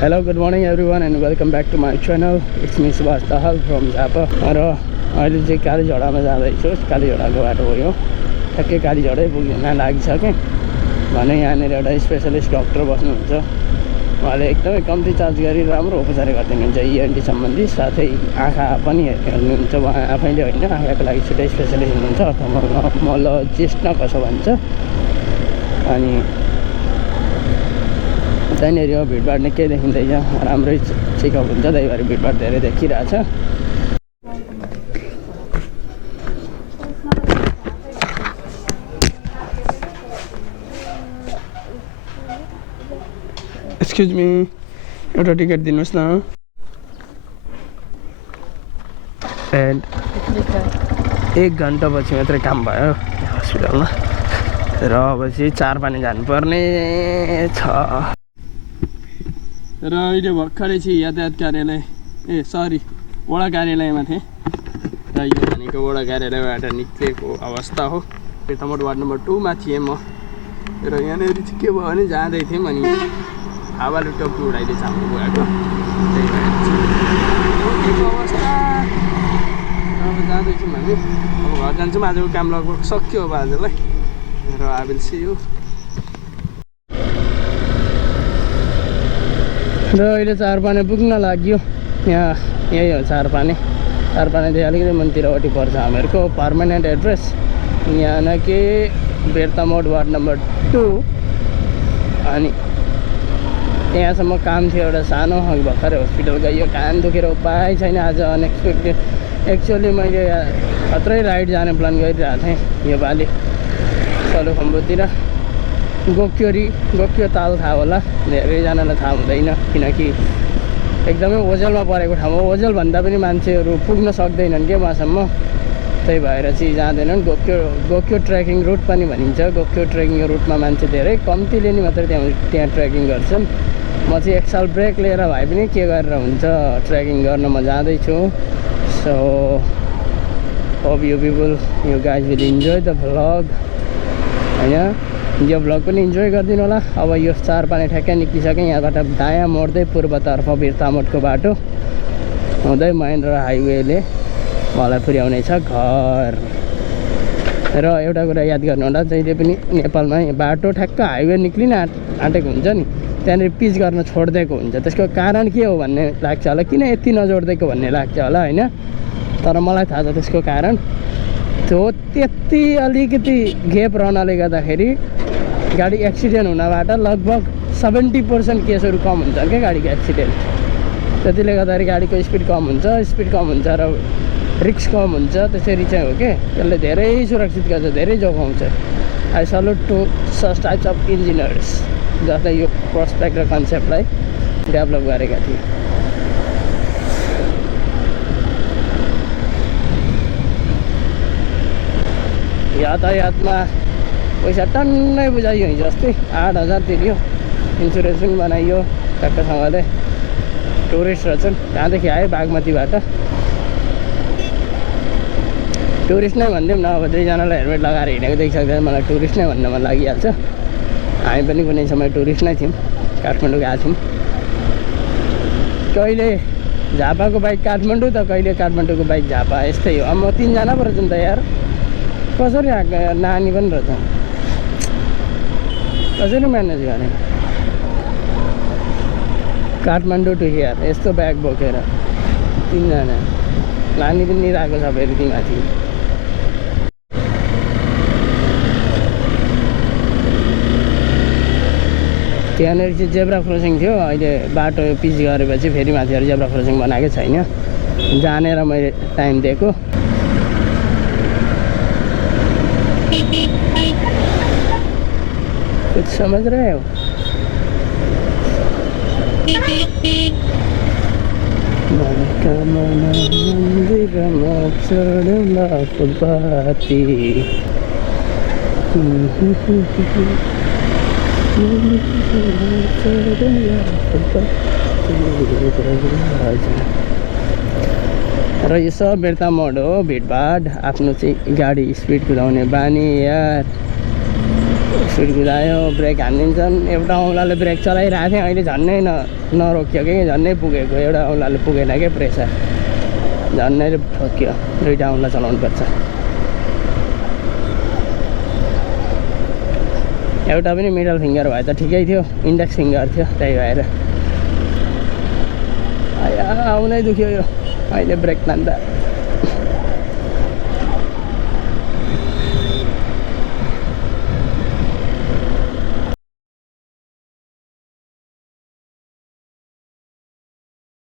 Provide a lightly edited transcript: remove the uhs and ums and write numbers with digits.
Hello, good morning everyone and welcome back to my channel. It's me sbshdhl from Japa. र अहिले चाहिँ कालीझोडामा जाँदैछु। कालीझोडाको बाटो हो यो। ठ्याक्कै कालीझोडै पुग्न लागिसकेँ भने यहाँनिर एउटा स्पेशलिस्ट डाक्टर बस्नुहुन्छ। उहाँले एकदमै कम्ती चार्ज गरी राम्रो उपचार गरिदिनुहुन्छ ENT सम्बन्धी, साथै आँखा पनि हेर्नुहुन्छ। उहाँ आफैले होइन, आँखाको लागि छुट्टै स्पेशलिस्ट हुनुहुन्छ, अप्थल्मोलोजिस्ट न कसो भन्छ। अनि त्यहाँनिर यो भिडभाड निकै देखिँदैछ, राम्रै चेकअप हुन्छ, त्यही भएर भिडभाड धेरै देखिरहेछ। एक्सक्युज मी, एउटा टिकट दिनुहोस् न। एन्ड 1 घन्टापछि मात्रै काम भयो हस्पिटलमा र अब चाहिँ चारपानी जानुपर्ने छ। र अहिले भर्खरै चाहिँ यातायात कार्यालय वडा कार्यालयमा थिएँ र यो भनेको वडा कार्यालयबाट निक्लेको अवस्था हो। पेटामोड वार्ड नम्बर 2 मा थिएँ म र यहाँनिर चाहिँ के भयो भने जाँदै थियौँ अनि हावाले टप्पी उडाइदिएछ हाम्रो गएको, त्यही भएर चाहिँ अवस्था। अब जाँदैछौँ हामी, अब घर जान्छौँ। आजको काम लगभग सक्यो अब आजलाई र आबिल यो र अहिले चारपानी पुग्न लाग्यो। यही हो चारपानीदेखि अलिकति मन्तिरपट्टि पर्छ हामीहरूको पर्मानेन्ट एड्रेस। यहाँ न कि बेर्तामोड वार्ड नम्बर 2। अनि यहाँसम्म काम थियो एउटा सानो, अघि भर्खरै हस्पिटल गयो, कान दुखेर उपाय छैन। आज अनएक्सपेक्टेड, एक्चुअली मैले खत्रै राइड जाने प्लान गरिरहेको थिएँ यो पालि सलुखम्बुतिर। गोक्यो ताल थाहा होला, धेरैजनालाई थाहा हुँदैन किनकि एकदमै ओझेलमा परेको ठाउँ हो। ओझेलभन्दा पनि मान्छेहरू पुग्न सक्दैनन् क्या वहाँसम्म, त्यही भएर चाहिँ जाँदैनन्। गोक्यो ट्रेकिङ रुट पनि भनिन्छ। गोक्यो ट्रेकिङ रुटमा मान्छे धेरै कम्तीले नि मात्रै त्यहाँ ट्रेकिङ गर्छन्। म चाहिँ 1 साल ब्रेक लिएर भए पनि के गरेर हुन्छ ट्रेकिङ गर्न म जाँदैछु। So hope you people, you guys will enjoy the vlog होइन। यो भ्लग पनि इन्जोय गरिदिनु होला। अब यो चारपानी ठ्याक्कै निक्लिसकेँ। यहाँबाट दायाँ मोड्दै पूर्वतर्फ बिर्तामोडको बाटो हुँदै महेन्द्र हाइवेले मलाई पुर्याउने छ घर। र एउटा कुरा याद गर्नु होला, जहिले पनि नेपालमा बाटो ठ्याक्क हाइवे निक्लिन आँटेको हुन्छ नि, त्यहाँनिर पिच गर्न छोडिदिएको हुन्छ। त्यसको कारण के हो भन्ने लाग्छ होला, किन यति नजोडिदिएको भन्ने लाग्छ होला होइन, तर मलाई थाहा छ त्यसको कारण। त्यो त्यति अलिकति ग्याप रहनाले गर्दाखेरि गाडी एक्सिडेन्ट हुनबाट लगभग 70% केसहरू कम हुन्छ क्या गाडीको एक्सिडेन्ट। त्यसले गर्दाखेरि गाडीको स्पिड कम हुन्छ र रिक्स कम हुन्छ। त्यसरी चाहिँ हो कि त्यसले धेरै सुरक्षित गर्छ, धेरै जोगाउँछ। I salute to such types of engineers जसले यो प्रोस्पेक्ट र कन्सेप्टलाई डेभलप गरेका थिए। यातायातमा पैसा टन्नै बुझाइयो हिजो अस्ति, 8,000 तिर्यो, इन्सुरेन्स पनि बनाइयो टक्कसँगले। टुरिस्ट रहेछन्, कहाँदेखि आयो? बागमतीबाट। टुरिस्ट नै भनिदिउँ न, अब 2जनालाई हेलमेट लगाएर हिँडेको देखिसक्दा मलाई टुरिस्ट नै भन्न मन लागिहाल्छ। हामी पनि कुनै समय टुरिस्ट नै थियौँ, काठमाडौँ गएको थियौँ। कहिले झापाको बाइक काठमाडौँ त कहिले काठमाडौँको बाइक झापा, यस्तै हो। अब म 3जना पो रहेछन् त यार, कसरी आएको यार? नानी पनि रहेछ, कसरी म्यानेज गर्ने? काठमाडौँ टु हियर यस्तो ब्याग बोकेर 3जना, नानी पनि निरहेको छ फेरि तिमाथि। त्यहाँनिर चाहिँ जेब्रा क्रसिङ थियो, अहिले बाटो पिच गरेपछि फेरि माथिहरू जेब्रा क्रसिङ बनाएकै छैन। जानेर मैले टाइम दिएको। कुछ समझ रहे हो? मन्दिरमा चढ्ला फुलपाती, र यो सब बेर्तामोड हो। भिडभाड आफ्नो चाहिँ गाडी स्पिड कुदाउने बानी यार, स्पिड कुदायो ब्रेक हानिदिन्छन् एउटा औँलाले ब्रेक चलाइरहेको थिएँ अहिले झन्नै नरोकियो कि झन्नै पुगेको एउटा औँलाले पुगेन क्या प्रेसर झन्नै ठोक्यो दुईवटा औँला चलाउनुपर्छ एउटा पनि मिडल फिङ्गर भए त ठिकै थियो इन्डेक्स फिङ्गर थियो त्यही भएर आउनै दुख्यो यो अहिले ब्रेक तान्दा